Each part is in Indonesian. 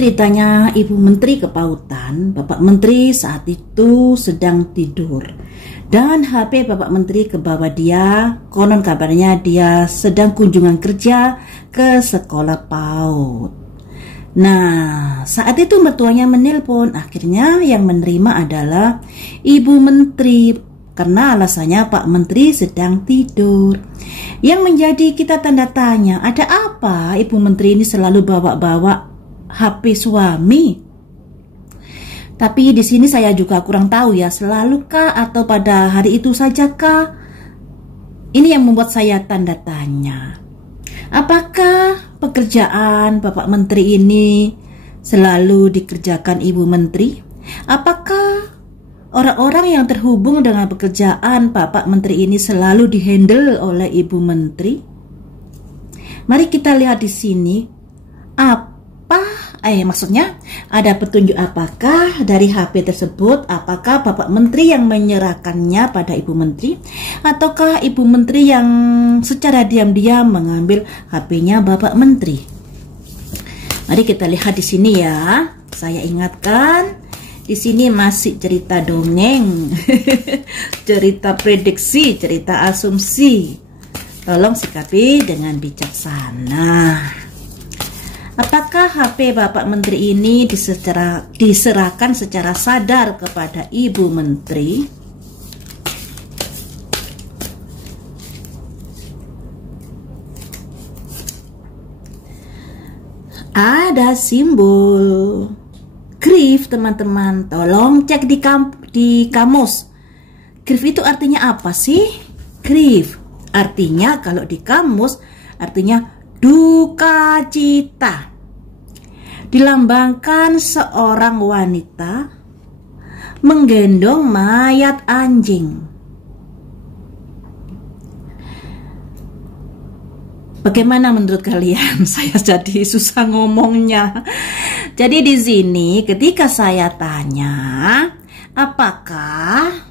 Ceritanya Ibu Menteri Kepautan, Bapak Menteri saat itu sedang tidur dan HP Bapak Menteri kebawa dia. Konon kabarnya dia sedang kunjungan kerja ke sekolah PAUD. Nah, saat itu mertuanya menelpon. Akhirnya yang menerima adalah Ibu Menteri karena alasannya Pak Menteri sedang tidur. Yang menjadi kita tanda tanya, ada apa Ibu Menteri ini selalu bawa-bawa HP suami? Tapi di sini saya juga kurang tahu ya, selalukah atau pada hari itu saja kah? Ini yang membuat saya tanda tanya. Apakah pekerjaan Bapak Menteri ini selalu dikerjakan Ibu Menteri? Apakah orang-orang yang terhubung dengan pekerjaan Bapak Menteri ini selalu dihandle oleh Ibu Menteri? Mari kita lihat di sini. Maksudnya ada petunjuk apakah dari HP tersebut? Apakah Bapak Menteri yang menyerahkannya pada Ibu Menteri, ataukah Ibu Menteri yang secara diam-diam mengambil HP-nya Bapak Menteri? Mari kita lihat di sini ya. Saya ingatkan, di sini masih cerita dongeng, cerita prediksi, cerita asumsi. Tolong sikapi dengan bijaksana. Apakah HP Bapak Menteri ini diserahkan secara sadar kepada Ibu Menteri? Ada simbol grief, teman-teman. Tolong cek di kamus. Grief itu artinya apa sih? Grief artinya, kalau di kamus artinya duka cita. Dilambangkan seorang wanita menggendong mayat anjing. Bagaimana menurut kalian? Saya jadi susah ngomongnya. Jadi di sini ketika saya tanya, apakah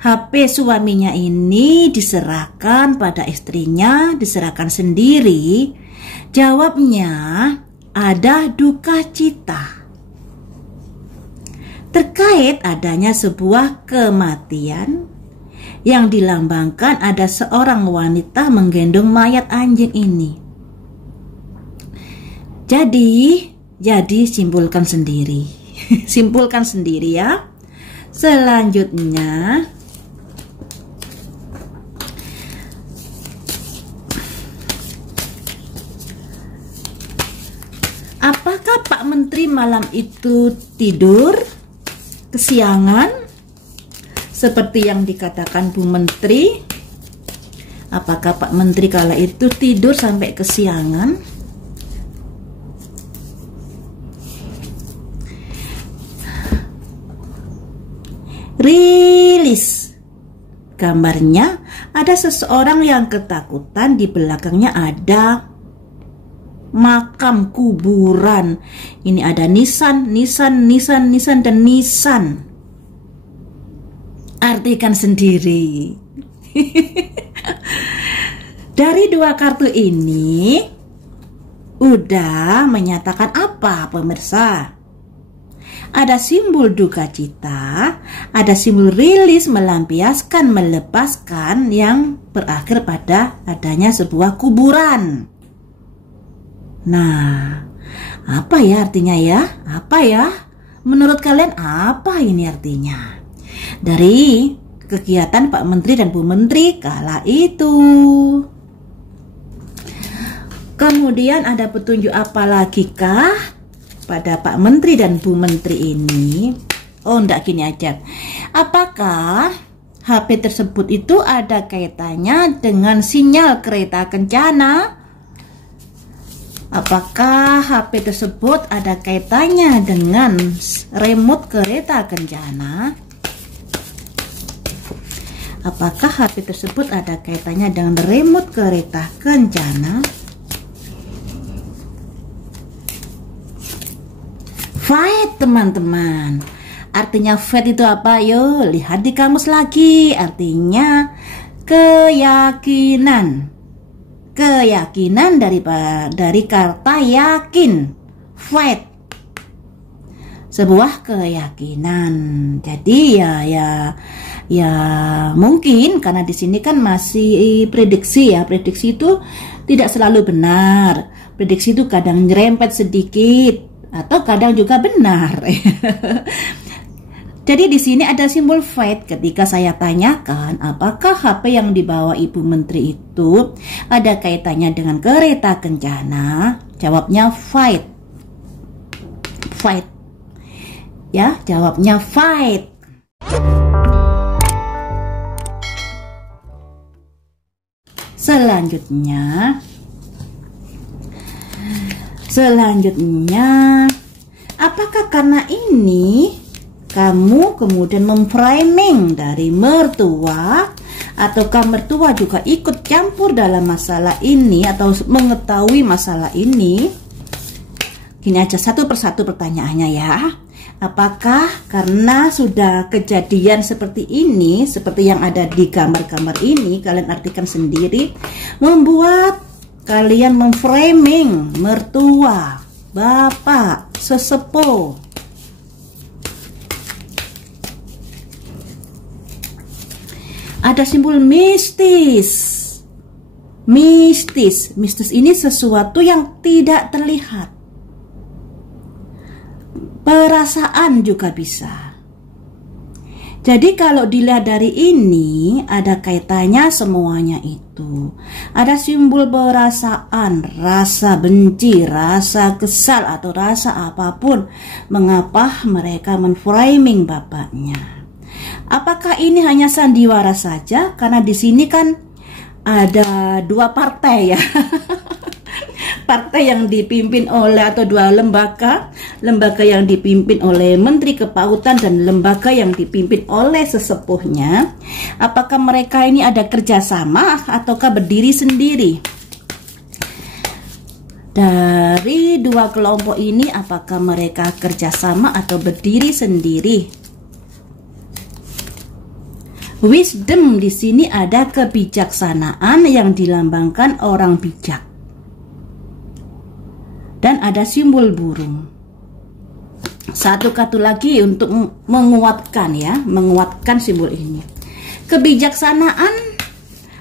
HP suaminya ini diserahkan pada istrinya, diserahkan sendiri? Jawabnya ada duka cita terkait adanya sebuah kematian yang dilambangkan ada seorang wanita menggendong mayat anjing ini. Jadi simpulkan sendiri. Simpulkan sendiri ya. Selanjutnya, apakah Pak Menteri malam itu tidur kesiangan seperti yang dikatakan Bu Menteri? Apakah Pak Menteri kala itu tidur sampai kesiangan? Rilis gambarnya ada seseorang yang ketakutan, di belakangnya ada makam kuburan. Ini ada nisan, dan nisan. Artikan sendiri. Dari dua kartu ini udah menyatakan apa pemirsa? Ada simbol duka cita, ada simbol rilis, melampiaskan, melepaskan, yang berakhir pada adanya sebuah kuburan. Nah, apa ya artinya ya? Apa ya? Menurut kalian apa ini artinya? Dari kegiatan Pak Menteri dan Bu Menteri kala itu. Kemudian ada petunjuk apa lagi kah pada Pak Menteri dan Bu Menteri ini? Oh, enggak, gini aja. Apakah HP tersebut itu ada kaitannya dengan sinyal kereta kencana? Apakah HP tersebut ada kaitannya dengan remote kereta kencana? Apakah HP tersebut ada kaitannya dengan remote kereta kencana? Fight, teman-teman. Artinya fight itu apa? Yo, lihat di kamus lagi. Artinya keyakinan. Keyakinan dari kata yakin. Fight. sebuah keyakinan. Jadi ya mungkin karena di sini kan masih prediksi ya. Prediksi itu tidak selalu benar. Prediksi itu kadang nyerempet sedikit atau kadang juga benar. Jadi di sini ada simbol fight. Ketika saya tanyakan apakah HP yang dibawa Ibu Menteri itu ada kaitannya dengan kereta kencana, jawabnya fight. Fight. Ya, jawabnya fight. Selanjutnya, apakah karena ini kamu kemudian memframing dari mertua, ataukah mertua juga ikut campur dalam masalah ini atau mengetahui masalah ini? Gini aja satu persatu pertanyaannya ya. Apakah karena sudah kejadian seperti ini, seperti yang ada di gambar-gambar ini, kalian artikan sendiri, membuat kalian memframing mertua, bapak, sesepuh. Ada simbol mistis. Mistis ini sesuatu yang tidak terlihat. Perasaan juga bisa. Jadi kalau dilihat dari ini, ada kaitannya semuanya itu. Ada simbol perasaan, rasa benci, rasa kesal, atau rasa apapun. Mengapa mereka menframing bapaknya? Apakah ini hanya sandiwara saja? Karena di sini kan ada dua partai ya. Partai yang dipimpin oleh atau dua lembaga yang dipimpin oleh Menteri Kepautan dan lembaga yang dipimpin oleh sesepuhnya. Apakah mereka ini ada kerjasama ataukah berdiri sendiri? Dari dua kelompok ini apakah mereka kerjasama atau berdiri sendiri? Wisdom di sini ada kebijaksanaan yang dilambangkan orang bijak. Dan ada simbol burung. Satu kartu lagi untuk menguatkan ya, menguatkan simbol ini. Kebijaksanaan,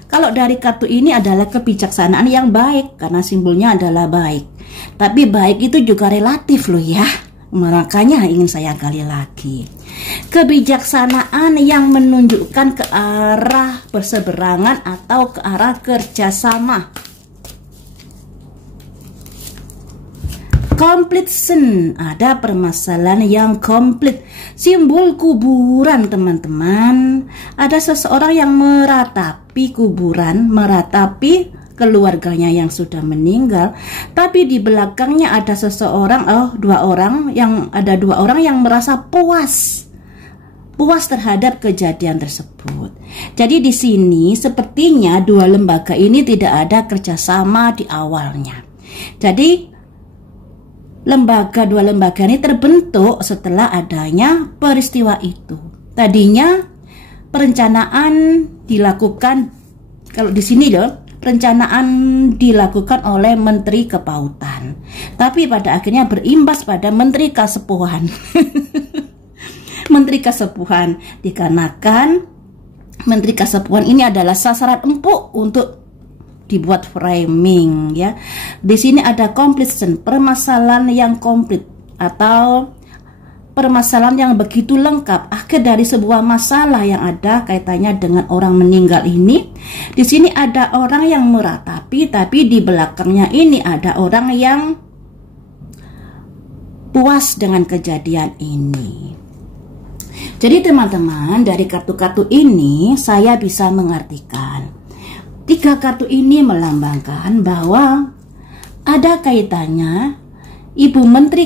kalau dari kartu ini adalah kebijaksanaan yang baik karena simbolnya adalah baik. Tapi baik itu juga relatif loh ya. Makanya ingin saya gali lagi. Kebijaksanaan yang menunjukkan ke arah perseberangan atau ke arah kerjasama. Completion, ada permasalahan yang komplit. Simbol kuburan teman-teman. Ada seseorang yang meratapi kuburan, meratapi keluarganya yang sudah meninggal, tapi di belakangnya ada seseorang, dua orang yang merasa puas terhadap kejadian tersebut. Jadi di sini sepertinya dua lembaga ini tidak ada kerjasama di awalnya. Jadi dua lembaga ini terbentuk setelah adanya peristiwa itu. Tadinya perencanaan dilakukan, kalau di sini loh, perencanaan dilakukan oleh Menteri Kepautan, tapi pada akhirnya berimbas pada Menteri Kasepuhan. Menteri Kasepuhan, dikarenakan Menteri Kasepuhan ini adalah sasaran empuk untuk dibuat framing ya. Di sini ada completion, permasalahan yang komplit atau permasalahan yang begitu lengkap, akhir dari sebuah masalah yang ada kaitannya dengan orang meninggal ini. Di sini ada orang yang meratapi, tapi di belakangnya ini ada orang yang puas dengan kejadian ini. Jadi teman-teman, dari kartu-kartu ini saya bisa mengartikan, tiga kartu ini melambangkan bahwa ada kaitannya Ibu Menteri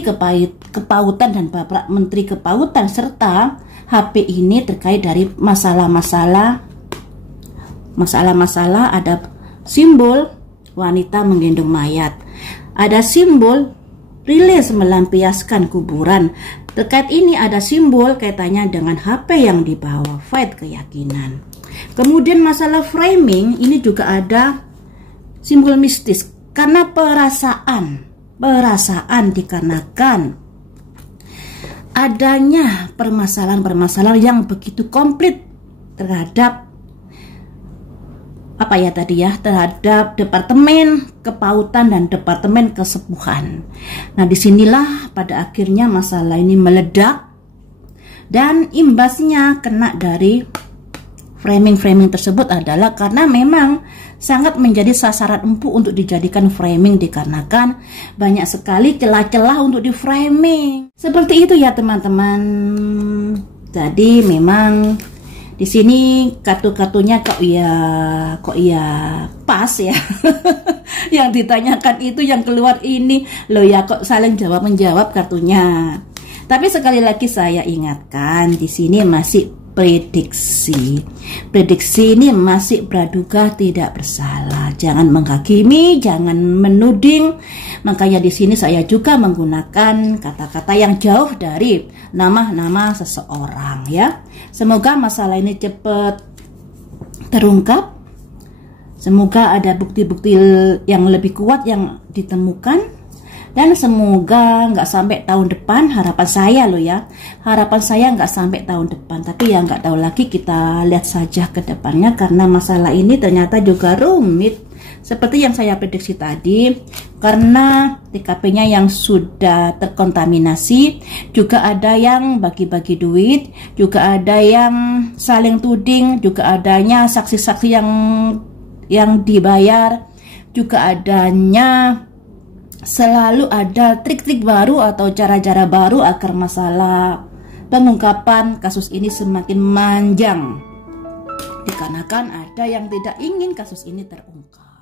Kepautan dan Bapak Menteri Kepautan serta HP ini terkait dari masalah-masalah. Ada simbol wanita menggendong mayat, ada simbol rilis melampiaskan kuburan. Terkait ini ada simbol kaitannya dengan HP yang dibawa, fight keyakinan. Kemudian masalah framing ini juga ada simbol mistis karena perasaan dikarenakan adanya permasalahan-permasalahan yang begitu komplit terhadap terhadap Departemen Kepautan dan Departemen Kesepuhan. Nah, disinilah pada akhirnya masalah ini meledak dan imbasnya kena dari framing tersebut adalah karena memang sangat menjadi sasaran empuk untuk dijadikan framing dikarenakan banyak sekali celah-celah untuk di framing. Seperti itu ya teman-teman. Jadi memang di sini kartu-kartunya kok ya pas ya. Yang ditanyakan itu yang keluar ini loh ya, kok saling jawab menjawab kartunya. Tapi sekali lagi saya ingatkan di sini masih prediksi. Prediksi ini masih praduga tidak bersalah. Jangan menghakimi, jangan menuding. Makanya di sini saya juga menggunakan kata-kata yang jauh dari nama-nama seseorang ya. Semoga masalah ini cepat terungkap. Semoga ada bukti-bukti yang lebih kuat yang ditemukan. Dan semoga nggak sampai tahun depan, harapan saya loh ya. Harapan saya nggak sampai tahun depan. Tapi ya nggak tahu lagi, kita lihat saja ke depannya. Karena masalah ini ternyata juga rumit. Seperti yang saya prediksi tadi. Karena TKP-nya yang sudah terkontaminasi. Juga ada yang bagi-bagi duit. Juga ada yang saling tuding. Juga adanya saksi-saksi yang dibayar. Juga adanya selalu ada trik-trik baru atau cara-cara baru agar masalah pengungkapan kasus ini semakin manjang, dikarenakan ada yang tidak ingin kasus ini terungkap.